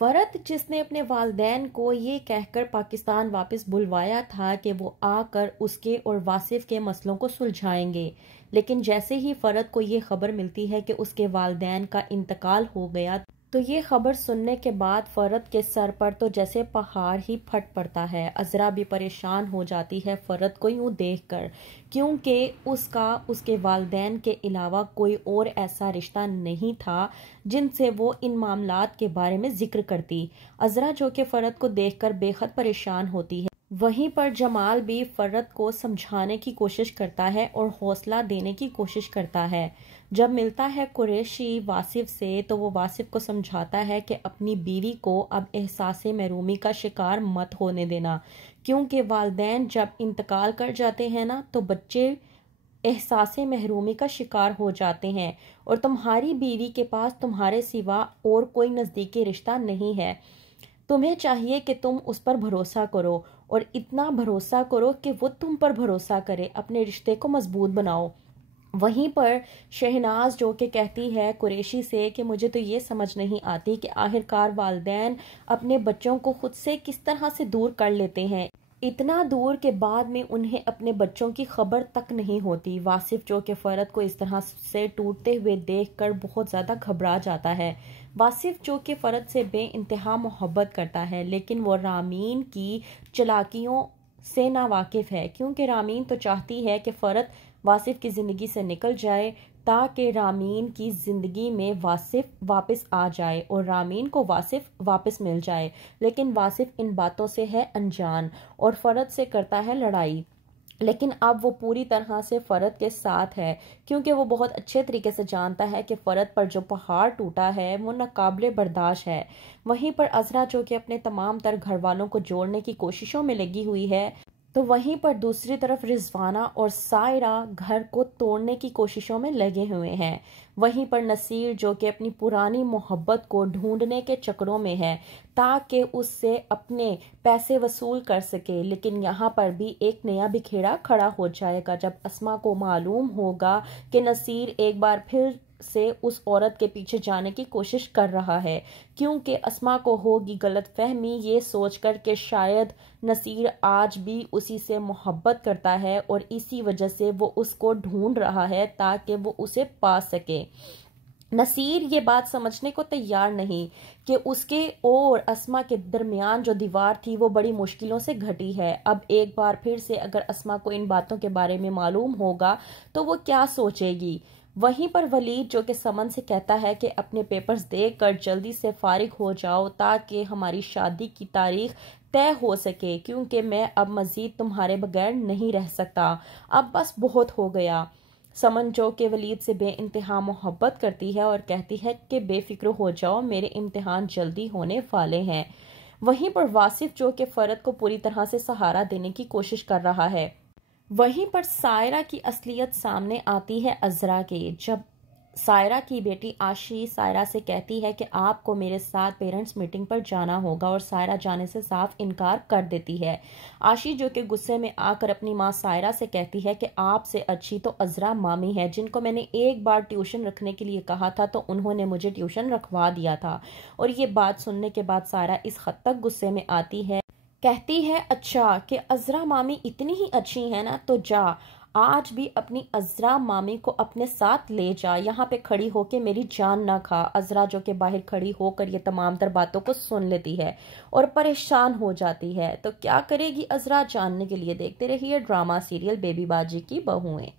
فرد جس نے اپنے والدین کو یہ کہہ کر پاکستان واپس بلوایا تھا کہ وہ آ کر اس کے اور واصف کے مسئلوں کو سلجھائیں گے، لیکن جیسے ہی فرد کو یہ خبر ملتی ہے کہ اس کے والدین کا انتقال ہو گیا تو یہ خبر سننے کے بعد فرد کے سر پر تو جیسے پہاڑ ہی پھٹ پڑتا ہے۔ عذرا بھی پریشان ہو جاتی ہے فرد کو یوں دیکھ کر، کیونکہ اس کا اس کے والدین کے علاوہ کوئی اور ایسا رشتہ نہیں تھا جن سے وہ ان معاملات کے بارے میں ذکر کرتی۔ عذرا جو کہ فرد کو دیکھ کر بے حد پریشان ہوتی ہے، وہیں پر جمال بھی فرد کو سمجھانے کی کوشش کرتا ہے اور حوصلہ دینے کی کوشش کرتا ہے۔ جب ملتا ہے قریشی واصف سے تو وہ واصف کو سمجھاتا ہے کہ اپنی بیوی کو اب احساس محرومی کا شکار مت ہونے دینا، کیونکہ والدین جب انتقال کر جاتے ہیں نا تو بچے احساس محرومی کا شکار ہو جاتے ہیں، اور تمہاری بیوی کے پاس تمہارے سوا اور کوئی نزدیکی رشتہ نہیں ہے۔ تمہیں چاہیے کہ تم اس پر بھروسہ کرو، اور اتنا بھروسہ کرو کہ وہ تم پر بھروسہ کرے، اپنے رشتے کو مضبوط بناؤ۔ وہیں پر شہناز جو کہ کہتی ہے قریشی سے کہ مجھے تو یہ سمجھ نہیں آتی کہ آخرکار والدین اپنے بچوں کو خود سے کس طرح سے دور کر لیتے ہیں، اتنا دور کے بعد میں انہیں اپنے بچوں کی خبر تک نہیں ہوتی۔ واصف جو کہ فرد کو اس طرح سے ٹوٹتے ہوئے دیکھ کر بہت زیادہ گھبرا جاتا ہے۔ واصف جو کہ فرد سے بے انتہا محبت کرتا ہے، لیکن وہ رامین کی چلاکیوں سے ناواقف ہے، کیونکہ رامین تو چاہتی ہے کہ فرد واصف کی زندگی سے نکل جائے تاکہ رامین کی زندگی میں واصف واپس آ جائے اور رامین کو واصف واپس مل جائے، لیکن واصف ان باتوں سے ہے انجان اور فرد سے کرتا ہے لڑائی۔ لیکن اب وہ پوری طرح سے فرد کے ساتھ ہے، کیونکہ وہ بہت اچھے طریقے سے جانتا ہے کہ فرد پر جو پہاڑ ٹوٹا ہے وہ ناقابل برداشت ہے۔ وہیں پر عذرا جو کہ اپنے تمام تر گھر والوں کو جوڑنے کی کوششوں میں لگی ہوئی ہے، تو وہیں پر دوسری طرف رضوانہ اور سائرہ گھر کو توڑنے کی کوششوں میں لگے ہوئے ہیں۔ وہیں پر نصیر جو کہ اپنی پرانی محبت کو ڈھونڈنے کے چکروں میں ہے تاکہ اس سے اپنے پیسے وصول کر سکے، لیکن یہاں پر بھی ایک نیا بکھیڑا کھڑا ہو جائے گا جب اسما کو معلوم ہوگا کہ نصیر ایک بار پھر سے اس عورت کے پیچھے جانے کی کوشش کر رہا ہے، کیونکہ اسما کو ہوگی غلط فہمی یہ سوچ کر کہ شاید نصیر آج بھی اسی سے محبت کرتا ہے اور اسی وجہ سے وہ اس کو ڈھونڈ رہا ہے تاکہ وہ اسے پا سکے۔ نصیر یہ بات سمجھنے کو تیار نہیں کہ اس کے اور اسما کے درمیان جو دیوار تھی وہ بڑی مشکلوں سے گھٹی ہے۔ اب ایک بار پھر سے اگر اسما کو ان باتوں کے بارے میں معلوم ہوگا تو وہ کیا سوچے گی۔ وہیں پر ولید جو کہ سمن سے کہتا ہے کہ اپنے پیپرز دیکھ کر جلدی سے فارغ ہو جاؤ تاکہ ہماری شادی کی تاریخ طے ہو سکے، کیونکہ میں اب مزید تمہارے بغیر نہیں رہ سکتا، اب بس بہت ہو گیا۔ سمن جو کہ ولید سے بے انتہا محبت کرتی ہے اور کہتی ہے کہ بے فکر ہو جاؤ، میرے امتحان جلدی ہونے والے ہیں۔ وہیں پر واصف جو کہ فرد کو پوری طرح سے سہارا دینے کی کوشش کر رہا ہے۔ وہیں پر سائرہ کی اصلیت سامنے آتی ہے عذرا کے، جب سائرہ کی بیٹی عاشی سائرہ سے کہتی ہے کہ آپ کو میرے ساتھ پیرنٹس میٹنگ پر جانا ہوگا، اور سائرہ جانے سے صاف انکار کر دیتی ہے۔ عاشی جو کہ غصے میں آ کر اپنی ماں سائرہ سے کہتی ہے کہ آپ سے اچھی تو عذرا مامی ہے، جن کو میں نے ایک بار ٹیوشن رکھنے کے لیے کہا تھا تو انہوں نے مجھے ٹیوشن رکھوا دیا تھا۔ اور یہ بات سننے کے بعد سائرہ اس حد تک غصے میں آتی ہے، کہتی ہے اچھا کہ عذرا مامی اتنی ہی اچھی ہیں نا، تو جا آج بھی اپنی عذرا مامی کو اپنے ساتھ لے جا، یہاں پہ کھڑی ہو کے میری جان نہ کھا۔ عذرا جو کہ باہر کھڑی ہو کر یہ تمام تر باتوں کو سن لیتی ہے اور پریشان ہو جاتی ہے، تو کیا کرے گی عذرا؟ جاننے کے لیے دیکھتے رہیے ڈرامہ سیریل بیبی باجی کی بہوئیں۔